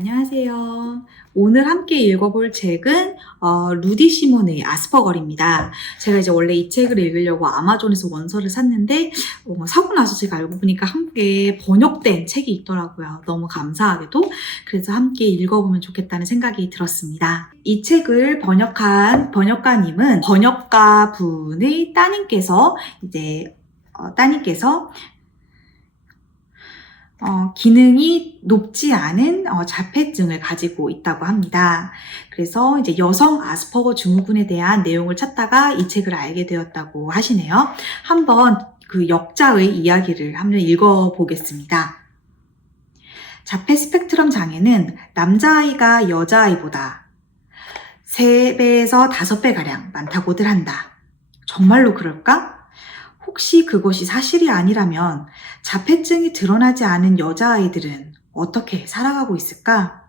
안녕하세요. 오늘 함께 읽어볼 책은 루디 시몬의 아스퍼걸입니다. 제가 이제 원래 이 책을 읽으려고 아마존에서 원서를 샀는데 사고 나서 제가 알고 보니까 한국에 번역된 책이 있더라고요. 너무 감사하게도. 그래서 함께 읽어보면 좋겠다는 생각이 들었습니다. 이 책을 번역한 번역가님은 번역가 분의 따님께서 기능이 높지 않은 자폐증을 가지고 있다고 합니다. 그래서 이제 여성 아스퍼거 증후군에 대한 내용을 찾다가 이 책을 알게 되었다고 하시네요. 한번 그 역자의 이야기를 한번 읽어보겠습니다. 자폐 스펙트럼 장애는 남자아이가 여자아이보다 3배에서 5배가량 많다고들 한다. 정말로 그럴까? 혹시 그것이 사실이 아니라면 자폐증이 드러나지 않은 여자아이들은 어떻게 살아가고 있을까?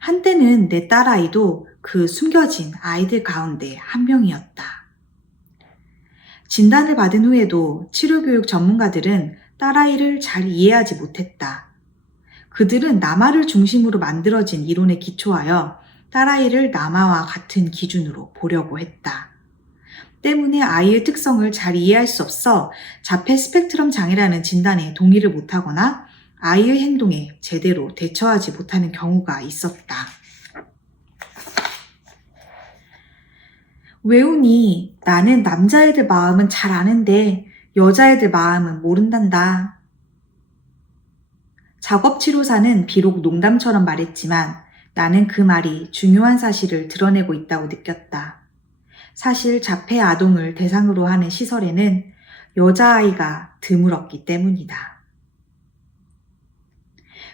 한때는 내 딸아이도 그 숨겨진 아이들 가운데 한 명이었다. 진단을 받은 후에도 치료교육 전문가들은 딸아이를 잘 이해하지 못했다. 그들은 남아를 중심으로 만들어진 이론에 기초하여 딸아이를 남아와 같은 기준으로 보려고 했다. 때문에 아이의 특성을 잘 이해할 수 없어 자폐 스펙트럼 장애라는 진단에 동의를 못하거나 아이의 행동에 제대로 대처하지 못하는 경우가 있었다. 왜 우니? 나는 남자애들 마음은 잘 아는데 여자애들 마음은 모른단다. 작업치료사는 비록 농담처럼 말했지만 나는 그 말이 중요한 사실을 드러내고 있다고 느꼈다. 사실 자폐 아동을 대상으로 하는 시설에는 여자아이가 드물었기 때문이다.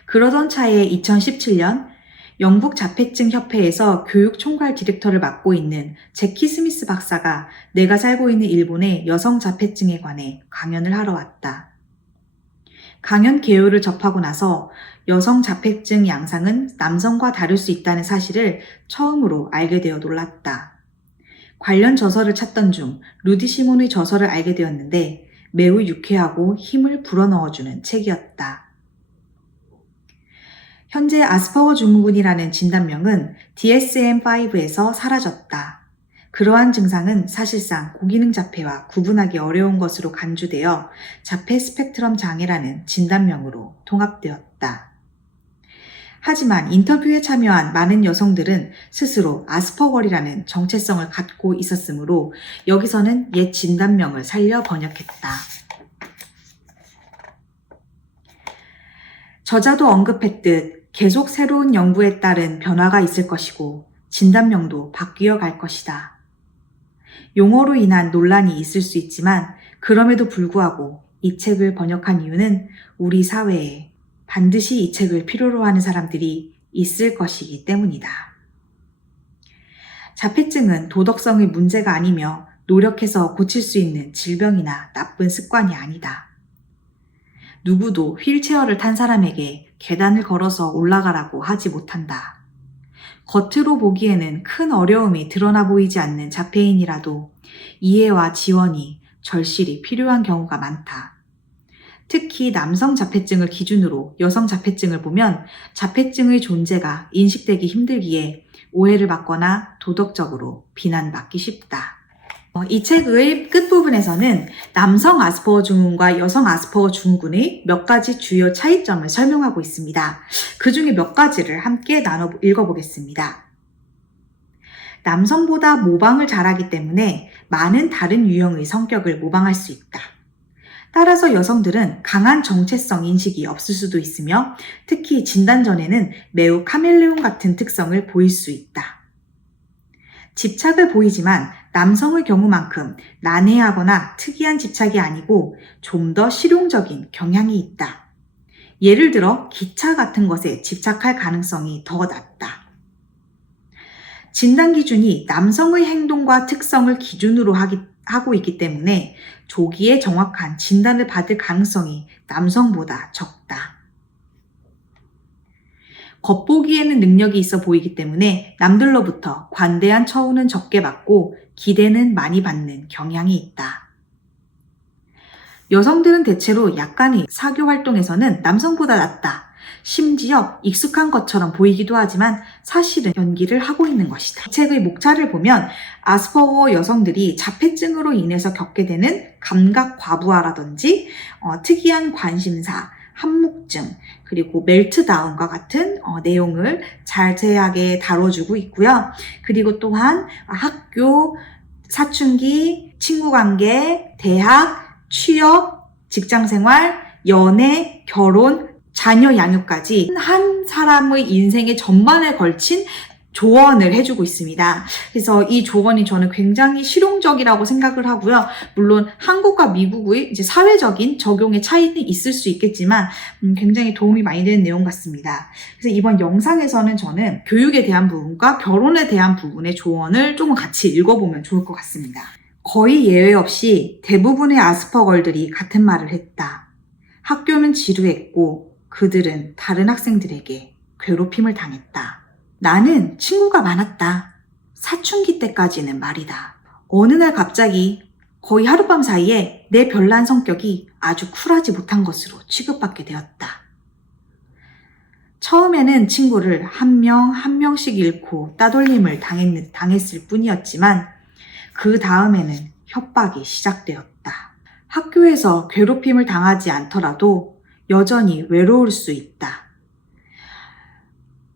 그러던 차에 2017년 영국 자폐증 협회에서 교육 총괄 디렉터를 맡고 있는 제키 스미스 박사가 내가 살고 있는 일본의 여성 자폐증에 관해 강연을 하러 왔다. 강연 개요를 접하고 나서 여성 자폐증 양상은 남성과 다를 수 있다는 사실을 처음으로 알게 되어 놀랐다. 관련 저서를 찾던 중 루디 시몬의 저서를 알게 되었는데 매우 유쾌하고 힘을 불어넣어주는 책이었다. 현재 아스퍼거 증후군이라는 진단명은 DSM-5에서 사라졌다. 그러한 증상은 사실상 고기능 자폐와 구분하기 어려운 것으로 간주되어 자폐 스펙트럼 장애라는 진단명으로 통합되었다. 하지만 인터뷰에 참여한 많은 여성들은 스스로 아스퍼걸이라는 정체성을 갖고 있었으므로 여기서는 옛 진단명을 살려 번역했다. 저자도 언급했듯 계속 새로운 연구에 따른 변화가 있을 것이고 진단명도 바뀌어 갈 것이다. 용어로 인한 논란이 있을 수 있지만 그럼에도 불구하고 이 책을 번역한 이유는 우리 사회에 반드시 이 책을 필요로 하는 사람들이 있을 것이기 때문이다. 자폐증은 도덕성의 문제가 아니며 노력해서 고칠 수 있는 질병이나 나쁜 습관이 아니다. 누구도 휠체어를 탄 사람에게 계단을 걸어서 올라가라고 하지 못한다. 겉으로 보기에는 큰 어려움이 드러나 보이지 않는 자폐인이라도 이해와 지원이 절실히 필요한 경우가 많다. 특히 남성 자폐증을 기준으로 여성 자폐증을 보면 자폐증의 존재가 인식되기 힘들기에 오해를 받거나 도덕적으로 비난받기 쉽다. 이 책의 끝부분에서는 남성 아스퍼거 증후군과 여성 아스퍼거 증후군의 몇 가지 주요 차이점을 설명하고 있습니다. 그 중에 몇 가지를 함께 나눠 읽어보겠습니다. 남성보다 모방을 잘하기 때문에 많은 다른 유형의 성격을 모방할 수 있다. 따라서 여성들은 강한 정체성 인식이 없을 수도 있으며 특히 진단 전에는 매우 카멜레온 같은 특성을 보일 수 있다. 집착을 보이지만 남성의 경우만큼 난해하거나 특이한 집착이 아니고 좀 더 실용적인 경향이 있다. 예를 들어 기차 같은 것에 집착할 가능성이 더 낮다. 진단 기준이 남성의 행동과 특성을 기준으로 하고 있기 때문에 조기에 정확한 진단을 받을 가능성이 남성보다 적다. 겉보기에는 능력이 있어 보이기 때문에 남들로부터 관대한 처우는 적게 받고 기대는 많이 받는 경향이 있다. 여성들은 대체로 약간의 사교 활동에서는 남성보다 낫다. 심지어 익숙한 것처럼 보이기도 하지만 사실은 연기를 하고 있는 것이다. 이 책의 목차를 보면 아스퍼거 여성들이 자폐증으로 인해서 겪게 되는 감각 과부하라든지 특이한 관심사, 한묵증, 그리고 멜트다운과 같은 내용을 자세하게 다뤄주고 있고요. 그리고 또한 학교, 사춘기, 친구관계, 대학, 취업, 직장생활, 연애, 결혼, 자녀 양육까지 한 사람의 인생의 전반에 걸친 조언을 해주고 있습니다. 그래서 이 조언이 저는 굉장히 실용적이라고 생각을 하고요. 물론 한국과 미국의 이제 사회적인 적용의 차이는 있을 수 있겠지만 굉장히 도움이 많이 되는 내용 같습니다. 그래서 이번 영상에서는 저는 교육에 대한 부분과 결혼에 대한 부분의 조언을 조금 같이 읽어보면 좋을 것 같습니다. 거의 예외 없이 대부분의 아스퍼걸들이 같은 말을 했다. 학교는 지루했고 그들은 다른 학생들에게 괴롭힘을 당했다. 나는 친구가 많았다. 사춘기 때까지는 말이다. 어느 날 갑자기 거의 하룻밤 사이에 내 별난 성격이 아주 쿨하지 못한 것으로 취급받게 되었다. 처음에는 친구를 한 명씩 잃고 따돌림을 당했을 뿐이었지만 그 다음에는 협박이 시작되었다. 학교에서 괴롭힘을 당하지 않더라도 여전히 외로울 수 있다.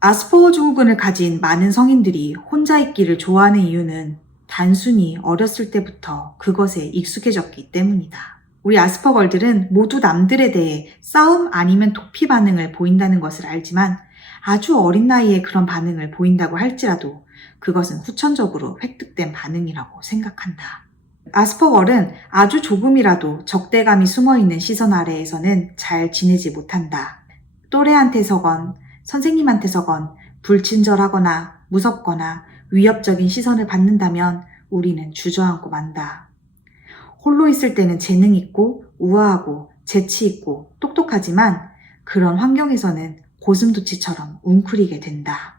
아스퍼거 증후군을 가진 많은 성인들이 혼자 있기를 좋아하는 이유는 단순히 어렸을 때부터 그것에 익숙해졌기 때문이다. 우리 아스퍼걸들은 모두 남들에 대해 싸움 아니면 도피 반응을 보인다는 것을 알지만 아주 어린 나이에 그런 반응을 보인다고 할지라도 그것은 후천적으로 획득된 반응이라고 생각한다. 아스퍼걸은 아주 조금이라도 적대감이 숨어있는 시선 아래에서는 잘 지내지 못한다. 또래한테서건 선생님한테서건 불친절하거나 무섭거나 위협적인 시선을 받는다면 우리는 주저앉고 만다. 홀로 있을 때는 재능 있고 우아하고 재치 있고 똑똑하지만 그런 환경에서는 고슴도치처럼 웅크리게 된다.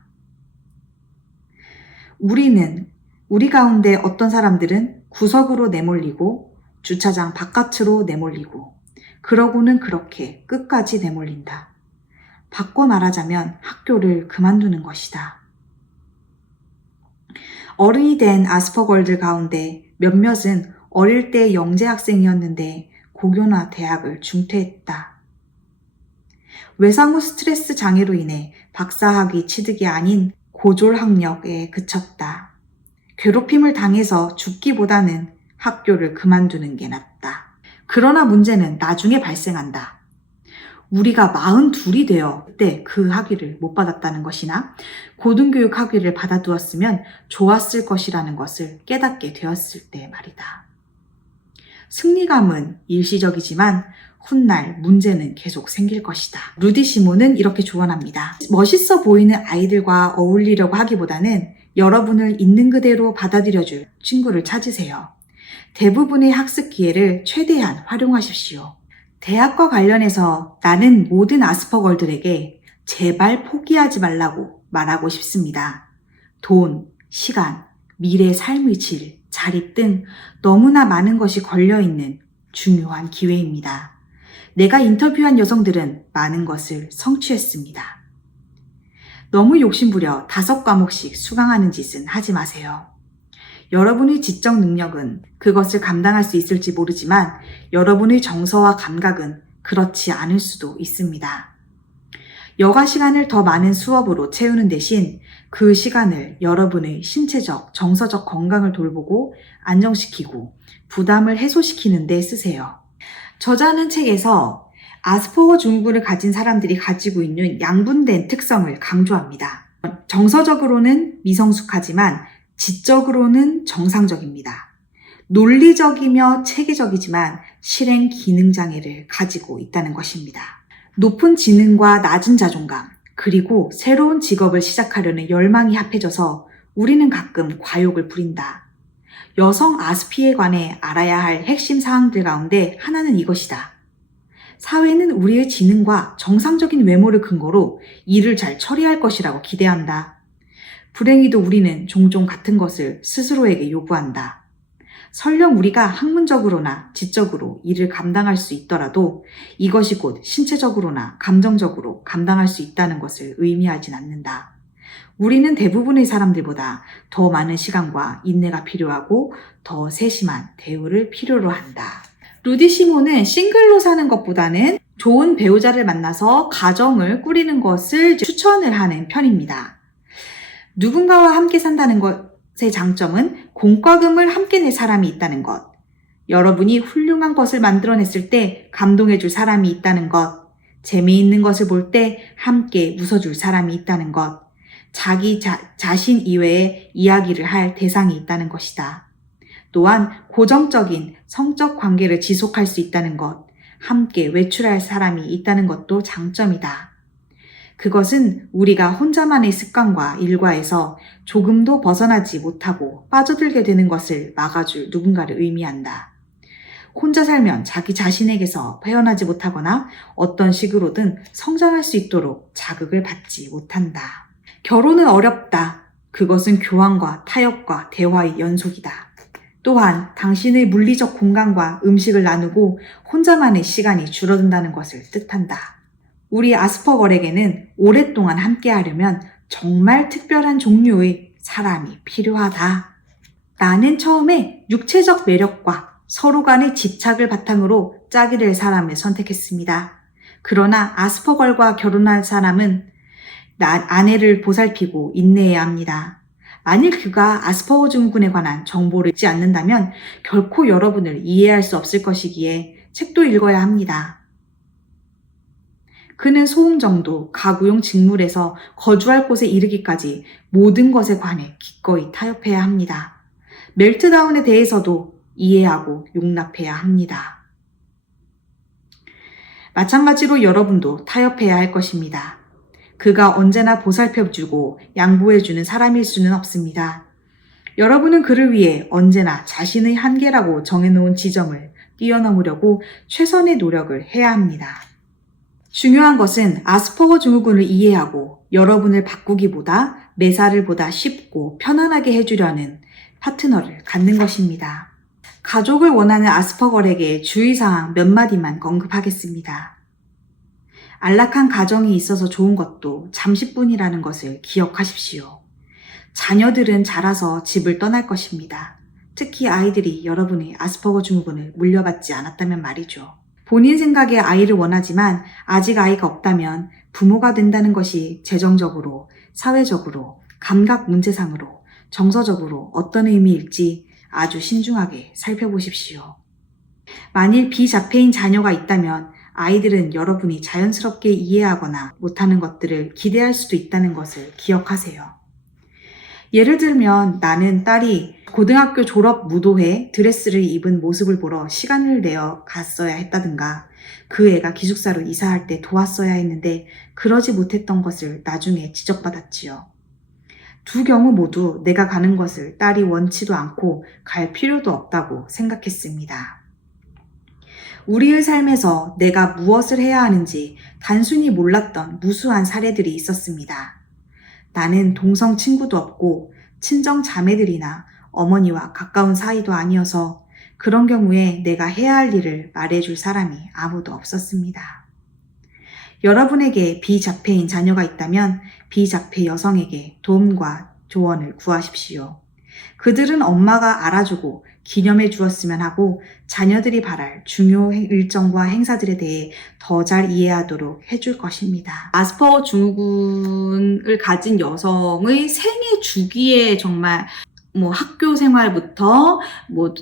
우리 가운데 어떤 사람들은 구석으로 내몰리고 주차장 바깥으로 내몰리고 그러고는 그렇게 끝까지 내몰린다. 바꿔 말하자면 학교를 그만두는 것이다. 어른이 된 아스퍼걸들 가운데 몇몇은 어릴 때 영재 학생이었는데 고교나 대학을 중퇴했다. 외상 후 스트레스 장애로 인해 박사학위 취득이 아닌 고졸학력에 그쳤다. 괴롭힘을 당해서 죽기보다는 학교를 그만두는 게 낫다. 그러나 문제는 나중에 발생한다. 우리가 42이 되어 그때 그 학위를 못 받았다는 것이나 고등교육 학위를 받아두었으면 좋았을 것이라는 것을 깨닫게 되었을 때 말이다. 승리감은 일시적이지만 훗날 문제는 계속 생길 것이다. 루디 시몬은 이렇게 조언합니다. 멋있어 보이는 아이들과 어울리려고 하기보다는 여러분을 있는 그대로 받아들여줄 친구를 찾으세요. 대부분의 학습 기회를 최대한 활용하십시오. 대학과 관련해서 나는 모든 아스퍼걸들에게 제발 포기하지 말라고 말하고 싶습니다. 돈, 시간, 미래 삶의 질, 자립 등 너무나 많은 것이 걸려있는 중요한 기회입니다. 내가 인터뷰한 여성들은 많은 것을 성취했습니다. 너무 욕심부려 5과목씩 수강하는 짓은 하지 마세요. 여러분의 지적 능력은 그것을 감당할 수 있을지 모르지만 여러분의 정서와 감각은 그렇지 않을 수도 있습니다. 여가 시간을 더 많은 수업으로 채우는 대신 그 시간을 여러분의 신체적, 정서적 건강을 돌보고 안정시키고 부담을 해소시키는 데 쓰세요. 저자는 책에서 아스퍼거 증후군을 가진 사람들이 가지고 있는 양분된 특성을 강조합니다. 정서적으로는 미성숙하지만 지적으로는 정상적입니다. 논리적이며 체계적이지만 실행 기능 장애를 가지고 있다는 것입니다. 높은 지능과 낮은 자존감, 그리고 새로운 직업을 시작하려는 열망이 합해져서 우리는 가끔 과욕을 부린다. 여성 아스피에 관해 알아야 할 핵심 사항들 가운데 하나는 이것이다. 사회는 우리의 지능과 정상적인 외모를 근거로 일을 잘 처리할 것이라고 기대한다. 불행히도 우리는 종종 같은 것을 스스로에게 요구한다. 설령 우리가 학문적으로나 지적으로 이를 감당할 수 있더라도 이것이 곧 신체적으로나 감정적으로 감당할 수 있다는 것을 의미하진 않는다. 우리는 대부분의 사람들보다 더 많은 시간과 인내가 필요하고 더 세심한 대우를 필요로 한다. 루디 시몬은 싱글로 사는 것보다는 좋은 배우자를 만나서 가정을 꾸리는 것을 추천을 하는 편입니다. 누군가와 함께 산다는 것의 장점은 공과금을 함께 낼 사람이 있다는 것, 여러분이 훌륭한 것을 만들어냈을 때 감동해줄 사람이 있다는 것, 재미있는 것을 볼 때 함께 웃어줄 사람이 있다는 것, 자기 자신 이외에 이야기를 할 대상이 있다는 것이다. 또한 고정적인 성적 관계를 지속할 수 있다는 것, 함께 외출할 사람이 있다는 것도 장점이다. 그것은 우리가 혼자만의 습관과 일과에서 조금도 벗어나지 못하고 빠져들게 되는 것을 막아줄 누군가를 의미한다. 혼자 살면 자기 자신에게서 헤어나지 못하거나 어떤 식으로든 성장할 수 있도록 자극을 받지 못한다. 결혼은 어렵다. 그것은 교환과 타협과 대화의 연속이다. 또한 당신의 물리적 공간과 음식을 나누고 혼자만의 시간이 줄어든다는 것을 뜻한다. 우리 아스퍼걸에게는 오랫동안 함께하려면 정말 특별한 종류의 사람이 필요하다. 나는 처음에 육체적 매력과 서로 간의 집착을 바탕으로 짝이 될 사람을 선택했습니다. 그러나 아스퍼걸과 결혼할 사람은 아내를 보살피고 인내해야 합니다. 만일 그가 아스퍼거 증후군에 관한 정보를 읽지 않는다면 결코 여러분을 이해할 수 없을 것이기에 책도 읽어야 합니다. 그는 소음 정도, 가구용 직물에서 거주할 곳에 이르기까지 모든 것에 관해 기꺼이 타협해야 합니다. 멜트다운에 대해서도 이해하고 용납해야 합니다. 마찬가지로 여러분도 타협해야 할 것입니다. 그가 언제나 보살펴주고 양보해주는 사람일 수는 없습니다. 여러분은 그를 위해 언제나 자신의 한계라고 정해놓은 지점을 뛰어넘으려고 최선의 노력을 해야 합니다. 중요한 것은 아스퍼거 증후군을 이해하고 여러분을 바꾸기보다 매사를 쉽고 편안하게 해주려는 파트너를 갖는 것입니다. 가족을 원하는 아스퍼걸에게 주의사항 몇 마디만 언급하겠습니다. 안락한 가정이 있어서 좋은 것도 잠시뿐이라는 것을 기억하십시오. 자녀들은 자라서 집을 떠날 것입니다. 특히 아이들이 여러분의 아스퍼거 증후군을 물려받지 않았다면 말이죠. 본인 생각에 아이를 원하지만 아직 아이가 없다면 부모가 된다는 것이 재정적으로, 사회적으로, 감각 문제상으로, 정서적으로 어떤 의미일지 아주 신중하게 살펴보십시오. 만일 비자폐인 자녀가 있다면 아이들은 여러분이 자연스럽게 이해하거나 못하는 것들을 기대할 수도 있다는 것을 기억하세요. 예를 들면 나는 딸이 고등학교 졸업 무도회 드레스를 입은 모습을 보러 시간을 내어 갔어야 했다든가 그 애가 기숙사로 이사할 때 도왔어야 했는데 그러지 못했던 것을 나중에 지적받았지요. 두 경우 모두 내가 가는 것을 딸이 원치도 않고 갈 필요도 없다고 생각했습니다. 우리의 삶에서 내가 무엇을 해야 하는지 단순히 몰랐던 무수한 사례들이 있었습니다. 나는 동성 친구도 없고 친정 자매들이나 어머니와 가까운 사이도 아니어서 그런 경우에 내가 해야 할 일을 말해줄 사람이 아무도 없었습니다. 여러분에게 비자폐인 자녀가 있다면 비자폐 여성에게 도움과 조언을 구하십시오. 그들은 엄마가 알아주고 기념해 주었으면 하고 자녀들이 바랄 중요 일정과 행사들에 대해 더 잘 이해하도록 해줄 것입니다. 아스퍼거 증후군을 가진 여성의 생애 주기에 정말 학교 생활부터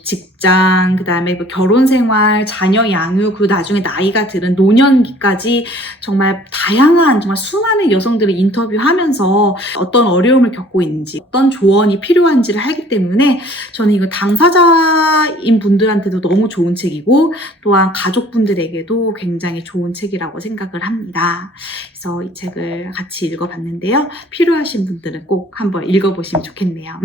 직장, 그 다음에 결혼 생활, 자녀 양육, 그 나중에 나이가 들은 노년기까지 정말 다양한 정말 수많은 여성들을 인터뷰하면서 어떤 어려움을 겪고 있는지, 어떤 조언이 필요한지를 알기 때문에 저는 이거 당사자인 분들한테도 너무 좋은 책이고 또한 가족분들에게도 굉장히 좋은 책이라고 생각을 합니다. 그래서 이 책을 같이 읽어봤는데요. 필요하신 분들은 꼭 한번 읽어보시면 좋겠네요.